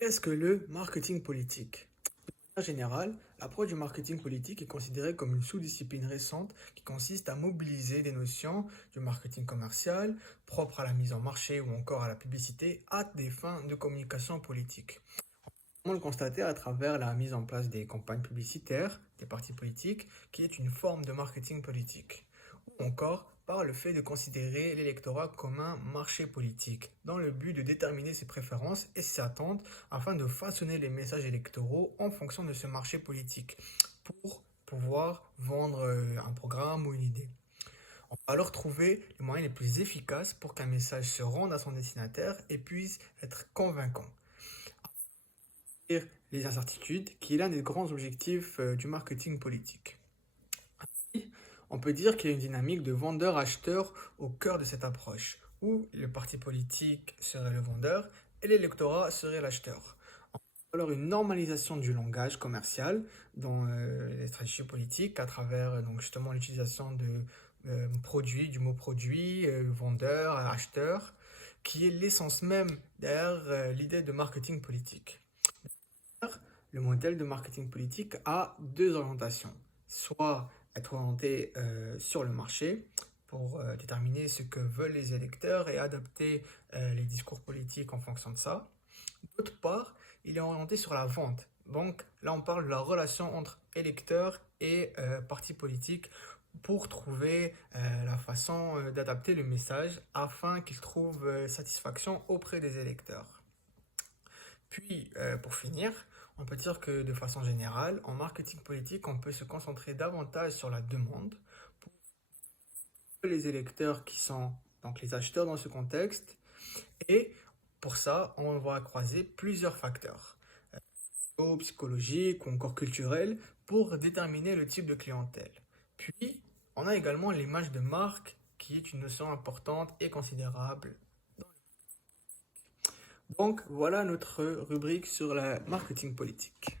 Qu'est-ce que le marketing politique? En général, l'approche du marketing politique est considérée comme une sous-discipline récente qui consiste à mobiliser des notions du marketing commercial, propres à la mise en marché ou encore à la publicité, à des fins de communication politique. On le constater à travers la mise en place des campagnes publicitaires, des partis politiques, qui est une forme de marketing politique. Ou encore par le fait de considérer l'électorat comme un marché politique, dans le but de déterminer ses préférences et ses attentes afin de façonner les messages électoraux en fonction de ce marché politique, pour pouvoir vendre un programme ou une idée. On va alors trouver les moyens les plus efficaces pour qu'un message se rende à son destinataire et puisse être convaincant. Les incertitudes, qui est l'un des grands objectifs du marketing politique. On peut dire qu'il y a une dynamique de vendeur-acheteur au cœur de cette approche, où le parti politique serait le vendeur et l'électorat serait l'acheteur. Alors une normalisation du langage commercial dans les stratégies politiques à travers donc justement l'utilisation de produits, du mot produit, vendeur, acheteur, qui est l'essence même derrière l'idée de marketing politique. Le modèle de marketing politique a deux orientations. Soit être orienté sur le marché pour déterminer ce que veulent les électeurs et adapter les discours politiques en fonction de ça. D'autre part, il est orienté sur la vente. Donc là, on parle de la relation entre électeurs et partis politiques pour trouver la façon d'adapter le message afin qu'il trouve satisfaction auprès des électeurs. Puis, pour finir, on peut dire que de façon générale, en marketing politique, on peut se concentrer davantage sur la demande pour les électeurs qui sont donc les acheteurs dans ce contexte. Et pour ça, on va croiser plusieurs facteurs, psychologiques ou encore culturels, pour déterminer le type de clientèle. Puis, on a également l'image de marque, qui est une notion importante et considérable. Donc voilà notre rubrique sur le marketing politique.